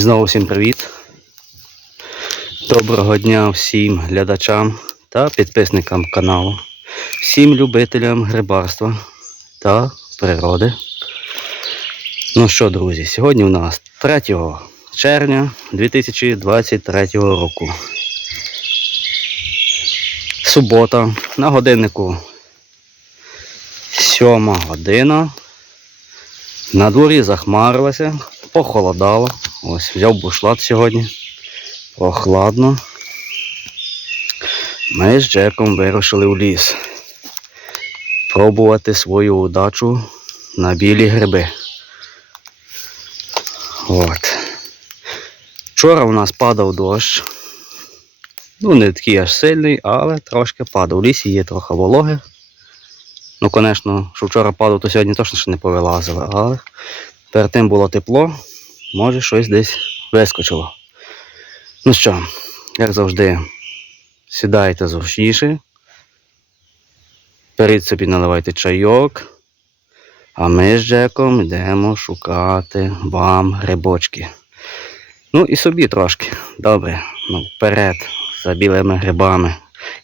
Знову всім привіт. Доброго дня всім глядачам та підписникам каналу, всім любителям грибарства та природи. Ну що, друзі, сьогодні у нас 3 червня 2023 року. Субота на годиннику 7 година. На дворі захмарилося, похолодало. Ось взяв бушлат сьогодні. Прохладно. Ми з Джеком вирушили в ліс. Пробувати свою удачу на білі гриби. От. Вчора у нас падав дощ. Ну, не такий аж сильний, але трошки падав. В лісі є трохи вологи. Ну, звісно, що вчора падав, то сьогодні точно ще не повилазили, але перед тим було тепло, може щось десь вискочило. Ну що, як завжди, сідайте зручніше, беріть собі наливайте чайок, а ми з Джеком йдемо шукати вам грибочки. Ну і собі трошки. Добре, ну вперед за білими грибами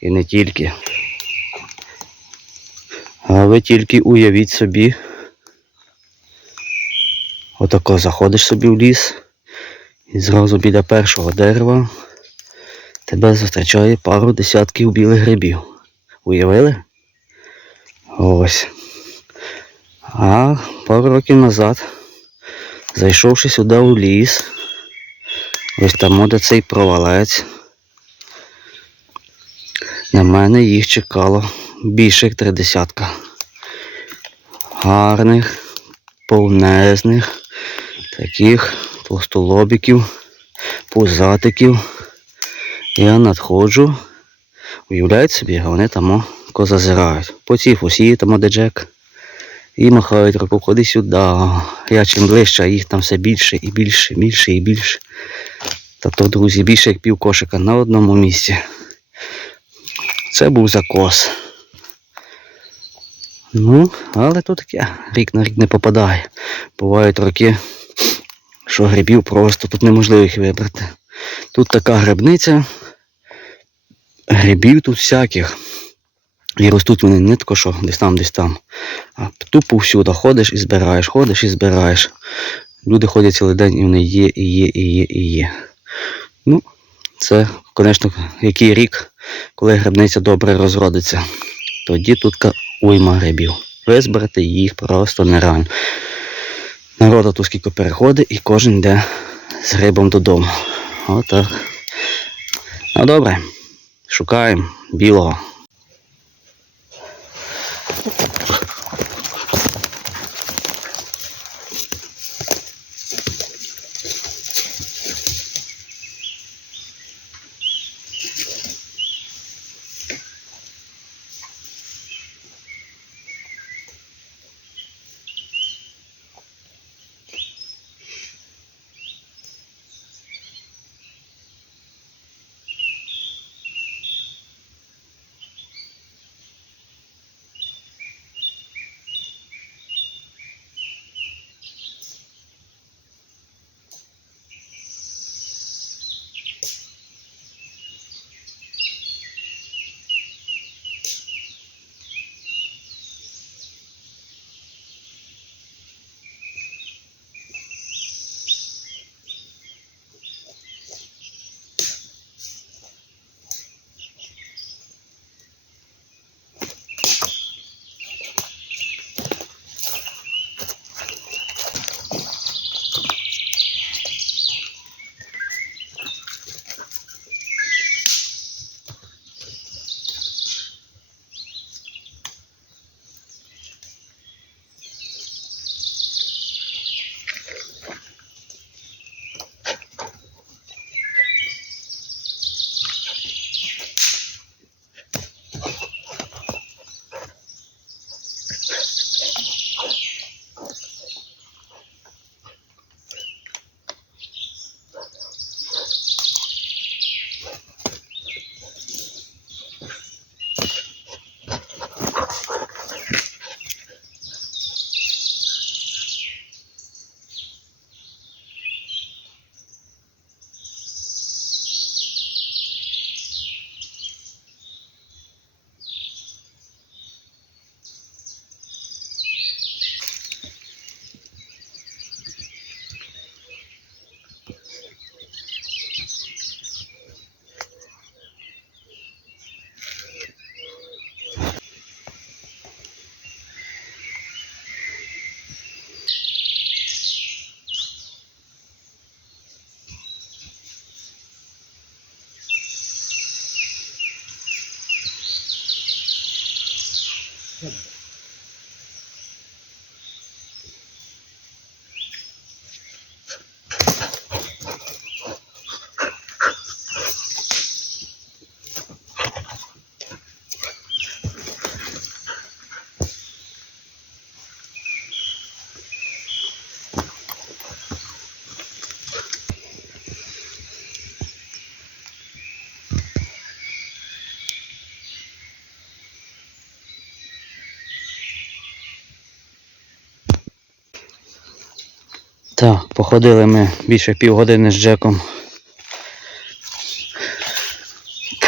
і не тільки. А ви тільки уявіть собі. Отако заходиш собі в ліс і зразу біля першого дерева тебе зустрічає пару десятків білих грибів. Уявили? Ось. А пару років назад, зайшовши сюди у ліс, ось там буде цей провалець. На мене їх чекало більше три десятка. Гарних, повнезних, таких толстолобіків, пузатиків. Я надходжу, уявляють собі, а вони там о, зазирають. По цій фусії там де Джек. І махають руку, ходи сюди. Я чим ближче, а їх там все більше і більше, більше і більше. Та то, друзі, більше як пів кошика на одному місці. Це був закос. Ну, але то таке, рік на рік не попадає. Бувають роки, що грибів просто тут неможливо їх вибрати. Тут така грибниця, грибів тут всяких. І ростуть вони не тако, що десь там, десь там. А тупо всюди ходиш і збираєш, ходиш і збираєш. Люди ходять цілий день і вони є, і є, і є, і є. Ну, це, звісно, який рік, коли грибниця добре розродиться. Тоді тут уйма грибів. Визбирати їх просто нереально. Народу тут скільки переходить і кожен йде з грибом додому. Отак. Ну добре. Шукаємо білого. Так, походили ми більше півгодини з Джеком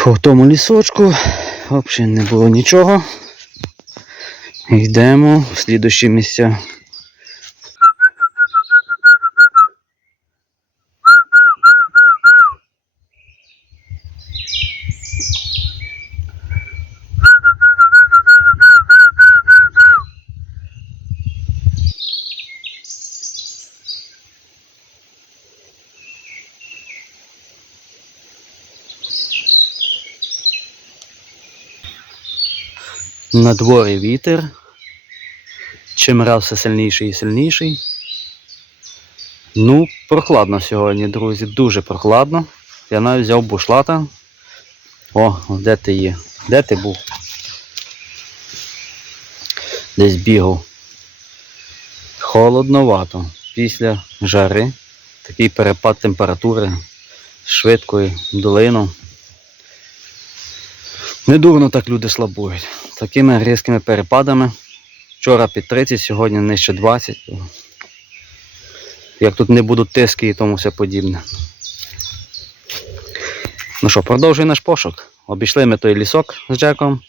по тому лісочку. Взагалі не було нічого. Йдемо в слідущі місця. На дворі вітер. Чим раз все сильніший і сильніший. Ну, прохладно сьогодні, друзі, дуже прохладно. Я навіть взяв бушлата. О, де ти є? Де ти був? Десь бігав. Холодновато. Після жари. Такий перепад температури швидкої долину. Недурно так люди слабують. Такими різкими перепадами. Вчора під 30, сьогодні нижче 20. Як тут не будуть тиски і тому все подібне. Ну що, продовжуй наш пошук. Обійшли ми той лісок з Джеком.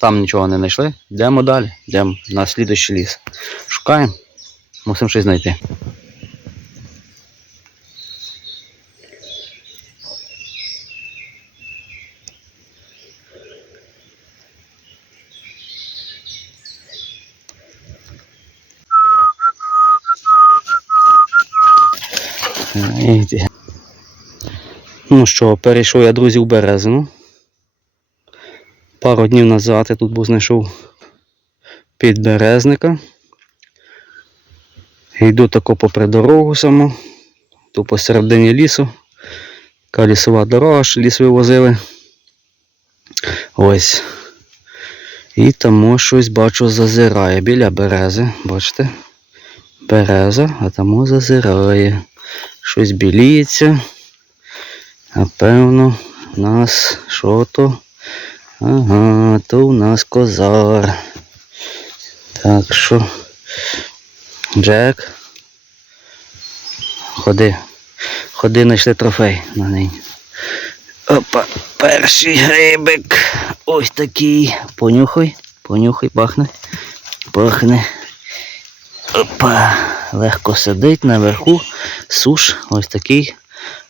Там нічого не знайшли. Йдемо далі. Йдемо на слідущий ліс. Шукаємо. Мусимо щось знайти. Іди. Ну що, перейшов я, друзі, в Березину. Пару днів назад я тут був знайшов підберезника. Йду тако попри дорогу саму. Тут посередині лісу. Така лісова дорога, що ліс вивозили. Ось. І там щось бачу зазирає біля берези. Бачите? Береза, а там зазирає. Щось біліється. Напевно, у нас що то? Ага, то у нас козар. Так що. Джек. Ходи. Ходи, знайшли трофей на нині. Опа, перший грибик. Ось такий. Понюхай, понюхай, пахне. Пахне. Опа, легко сидить наверху. Суш, ось такий.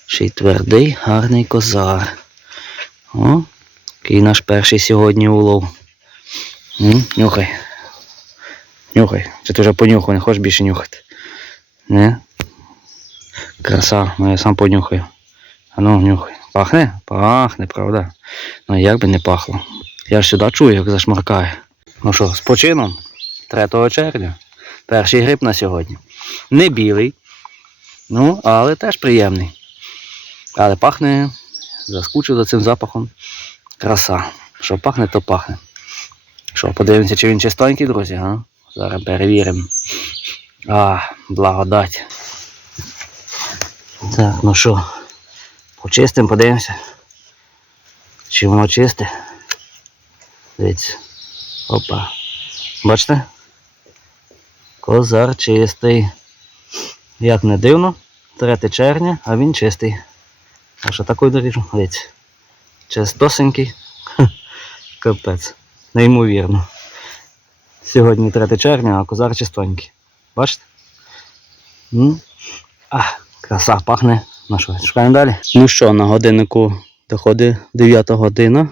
Ще й твердий, гарний козар. О, який наш перший сьогодні улов. М, Нюхай. Нюхай. Чи ти вже понюхав, не хочеш більше нюхати? Не? Краса, ну я сам понюхаю. А ну, нюхай. Пахне? Пахне, правда? Ну як би не пахло. Я ж сюди чую, як зашмаркає. Ну що, з почином? 3 червня. Перший гриб на сьогодні. Не білий, ну, але теж приємний. Але пахне, заскучив за цим запахом. Краса. Що пахне, то пахне. Що, подивимося, чи він чистенький, друзі, а? Зараз перевіримо. А, благодать. Так, ну що, почистимо, подивимося. Чи воно чисте? Дивіться. Опа. Бачите? Козар чистий. Як не дивно, 3 червня, а він чистий. А що такою доріжу? Чистосенький. Капець. Неймовірно. Сьогодні 3 червня, а козар чистенький. Бачите? М? А, краса пахне. Ну що, шукаємо далі. Ну що, на годиннику доходить 9 година.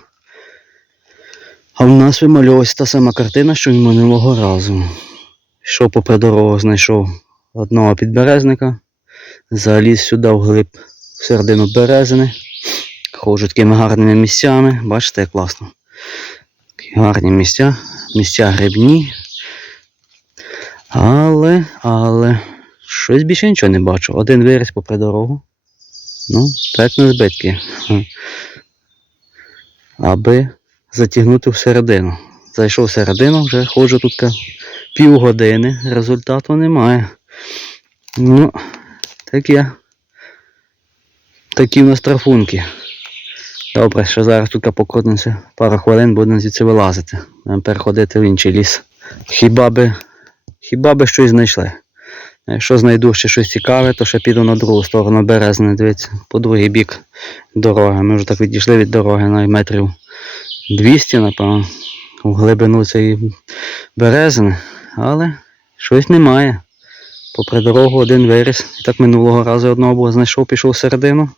А в нас вимальовується та сама картина, що й минулого разу. Йшов попри дорогу, знайшов одного підберезника, заліз сюди вглиб в середину березини. Ходжу такими гарними місцями. Бачите, як класно. Такі гарні місця, місця грибні. Але, але, щось більше нічого не бачу. Один виріс попри дорогу. Ну, так на збитки. Аби затягнути всередину. Зайшов всередину, вже ходжу тут півгодини, результату немає. Ну, так я. Такі в нас трафунки. Добре, що зараз тут покрутимося пару хвилин, будемо звідси вилазити. Будемо переходити в інший ліс. Хіба би, хіба би щось знайшли. Якщо знайду ще щось цікаве, то ще піду на другу сторону березни, дивіться, по другий бік дороги. Ми вже так відійшли від дороги на метрів 200, напевно, в глибину цієї березни, але щось немає. Попри дорогу один виріс. І так минулого разу одного було знайшов, пішов всередину.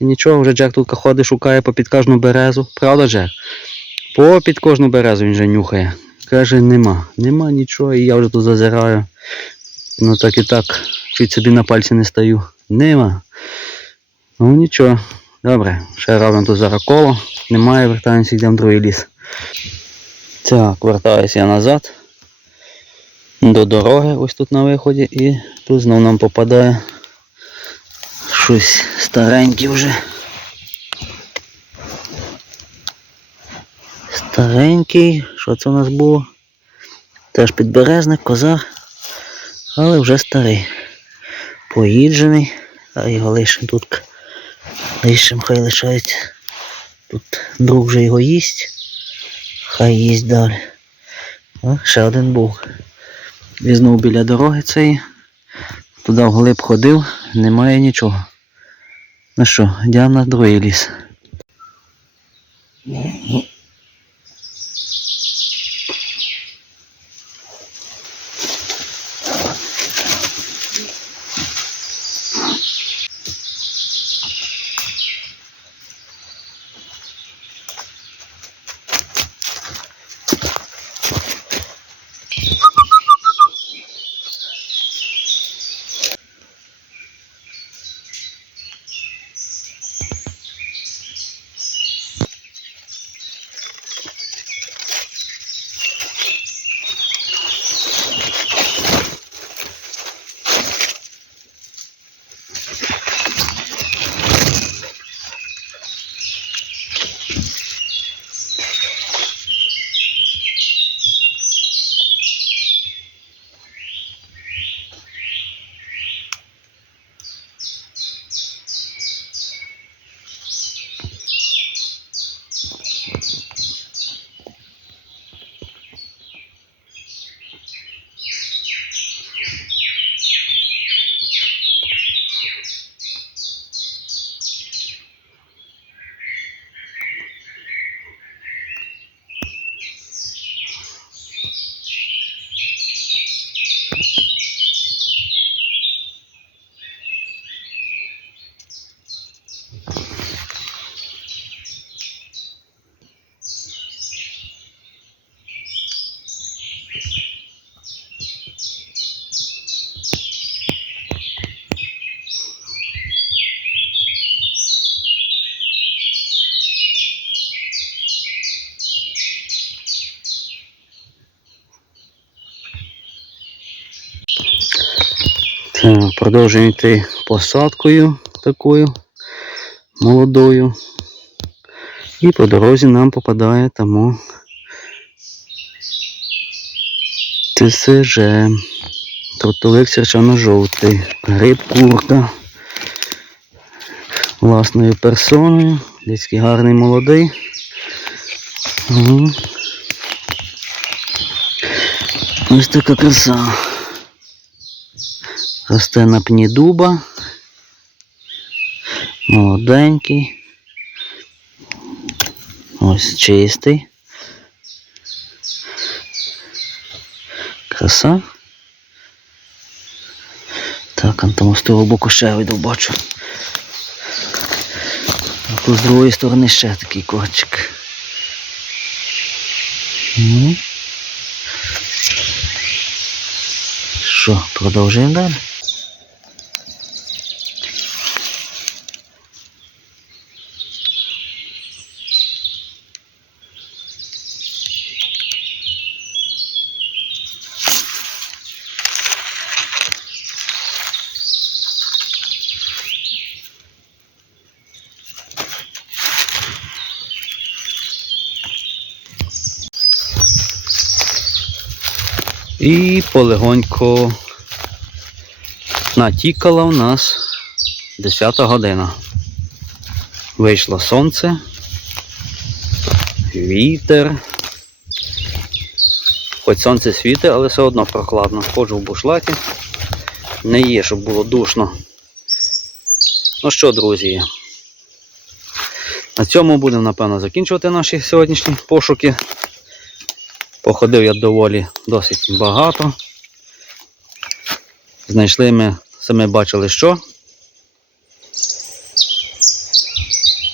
І нічого, вже Джек тут ходить, шукає попід кожну березу. Правда, Джек? Попід кожну березу він вже нюхає. Каже, нема, нема нічого, і я вже тут зазираю. Ну так і так, чуть собі на пальці не стаю. Нема. Ну нічого. Добре, ще робимо тут зараз коло. Немає, вертаємося, йдемо в другий ліс. Так, вертаюся я назад. До дороги, ось тут на виході, і тут знов нам попадає щось стареньке вже. Старенький, що це у нас було? Теж підберезник, козар, але вже старий. Поїджений, а його лишимо тут. Лишимо, хай лишається. Тут друг вже його їсть. Хай їсть далі. Ще один був. Візнув біля дороги цієї. Туди вглиб ходив, немає нічого. Ну що, йдемо другий ліс. Продовжуємо йти посадкою такою молодою. І по дорозі нам попадає тому ТСЖ. Тротовик сірчано-жовтий. Гриб курка. Власною персоною. Дицький гарний молодий. Угу. Ось така краса. Росте на пні дуба. Молоденький. Ось чистий. Краса. Так, а там з того боку ще видав бачу. А з другої сторони ще такий корчик. Що, продовжуємо далі? І полегонько натікала у нас 10 година. Вийшло сонце, вітер. Хоч сонце світить, але все одно прохладно. Ходжу в бушлаті. Не є, щоб було душно. Ну що, друзі, на цьому будемо, напевно, закінчувати наші сьогоднішні пошуки. Походив я доволі досить багато. Знайшли ми, самі бачили, що.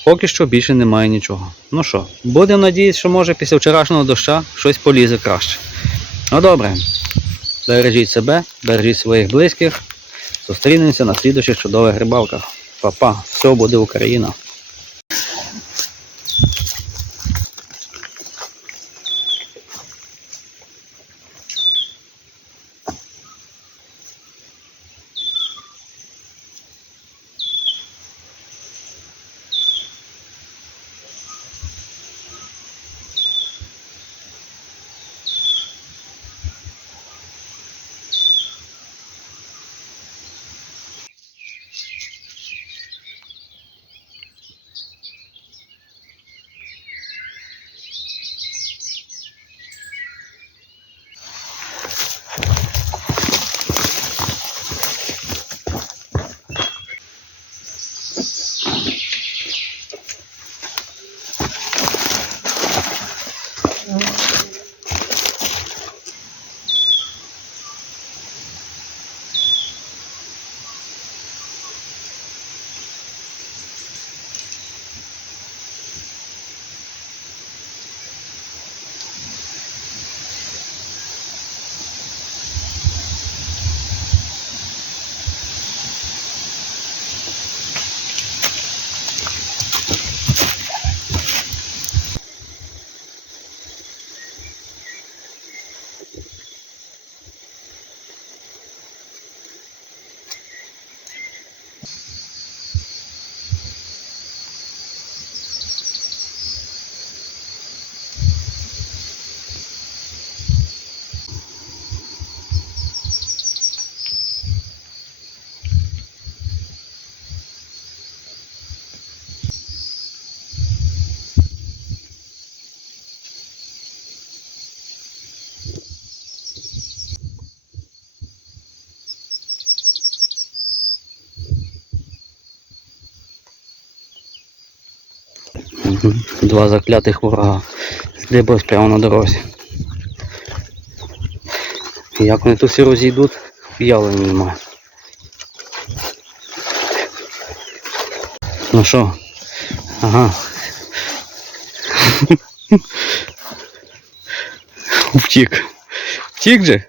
Поки що більше немає нічого. Ну що, будемо надіятися, що може після вчорашнього доща щось полізе краще. Ну добре. Бережіть себе, бережіть своїх близьких. Зустрінемося на слідуючих чудових рибалках. Па-па, все буде Україна. Два заклятих ворога. Здибались прямо на дорозі. Як вони тут всі розійдуть, уявлення немає. Ну що? Ага. Втік. Втік же?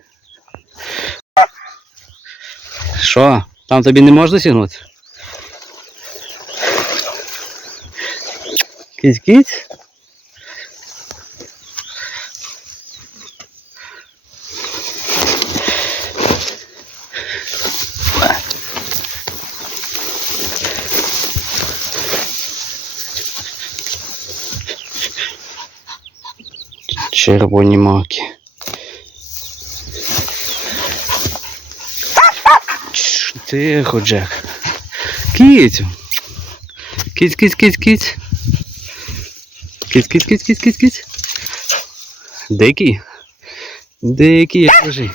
Що? Там тобі не можна сігнути? Кіць кіць? Червоні маки. Тихо, Джек. Кіцю. Кіць, кіць, кіць, кіць. Кіць, кіць, кіць, кіць, кіць, кіць. Дикий. Дикий, я кажи.